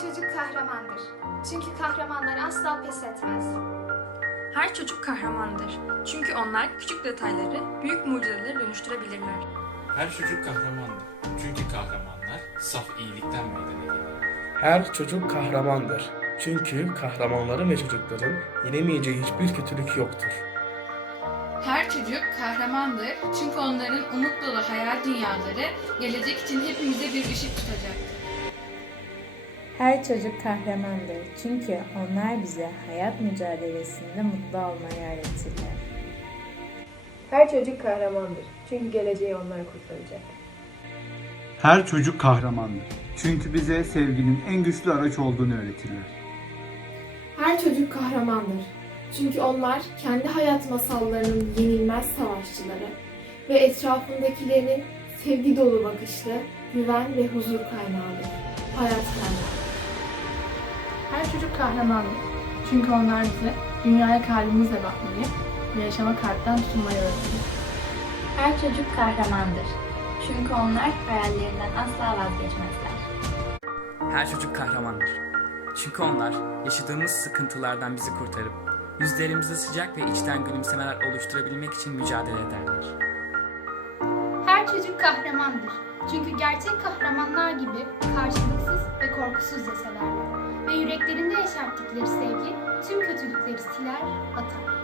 çocuk kahramandır. Çünkü kahramanlar asla pes etmez. Her çocuk kahramandır. Çünkü onlar küçük detayları büyük mucizelere dönüştürebilirler. Her çocuk kahramandır. Çünkü kahramanlar saf iyilikten meydana gelir. Her çocuk kahramandır. Çünkü kahramanların ve çocukların yenemeyeceği hiçbir kötülük yoktur. Her çocuk kahramandır çünkü onların umut dolu hayal dünyaları gelecek için hepimize bir ışık tutacak. Her çocuk kahramandır çünkü onlar bize hayat mücadelesinde mutlu olmayı öğretirler. Her çocuk kahramandır. Çünkü geleceği onlar kurtaracak. Her çocuk kahramandır. Çünkü bize sevginin en güçlü araç olduğunu öğretirler. Her çocuk kahramandır. Çünkü onlar kendi hayat masallarının yenilmez savaşçıları ve etrafındakilerinin sevgi dolu bakışlı, güven ve huzur kaynağıdır. Hayat kaynağı. Her çocuk kahramandır. Çünkü onlar bize dünyaya kalbimizle bakmayı ve yaşama kalpten tutunmayı öğretir. Her çocuk kahramandır. Çünkü onlar hayallerinden asla vazgeçmezler. Her çocuk kahramandır. Çünkü onlar yaşadığımız sıkıntılardan bizi kurtarıp yüzlerimizde sıcak ve içten gülümsemeler oluşturabilmek için mücadele ederler. Her çocuk kahramandır. Çünkü gerçek kahramanlar gibi karşılıksız ve korkusuz deselerler. Ve yüreklerinde yaşattıkları sevgi tüm kötülükleri siler, atar.